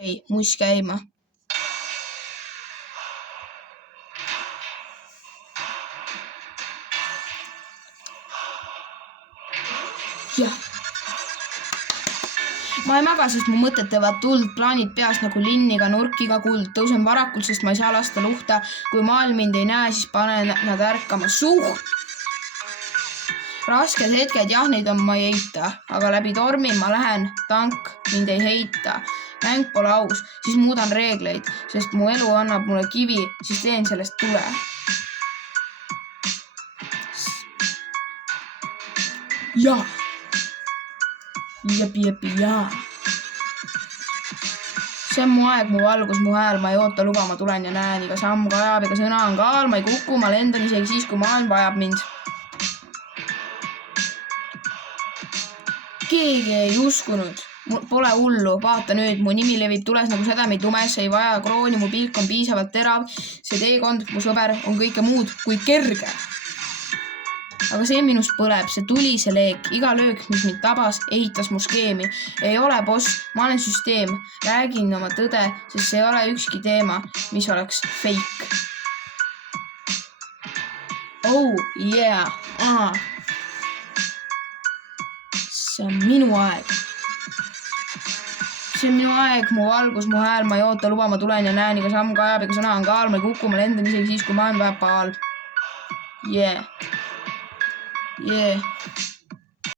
Ei, muss käima. Jah. Ma ei maga, sest mu mõtted teevad tuld, plaanid peas nagu linniga, nurkiga kuld. Tõusen varakult, sest ma ei saa lasta luhta. Kui maailm mind ei näe, siis panen nad ärkama suht. Rasked hetked, jah, neid on ma ei eita. Aga läbi tormi ma lähen, tank mind ei heita. Mäng pole aus, siis muudan reegleid, sest mu elu annab mulle kivi, siis teen sellest tule. Jaa. Jepi, jaa. See on mu aeg, mu valgus, mu hääl, ma ei oota luba, ma tulen ja näen, iga samm kajab, iga sõna on kaal, ma ei kuku, ma lendan isegi siis, kui maailm vajab mind. Keegi ei uskunud, pole hullu, vaata nüüd, mu nimi levib tules nagu sädemi tumes, ei vaja krooni, mu pilk on piisavalt terav, see teekond, mu sõber, on kõike muud kui kerge. Aga see minust põleb, see tuli, see leek, iga löök, mis mind tabas, ehitas mu skeemi. Ei ole boss, ma olen süsteem, räägin oma tõde, sest see ei ole ükski teema, mis oleks fake. Oh yeah, see on minu aeg. See on minu aeg, mu valgus, mu hääl, ma ei oota luba, ma tulen ja näen, iga samm kajab, iga sõna on kaal, ma ei kuku, ma lendan isegi siis, kui maailm vajab paal. Yeah.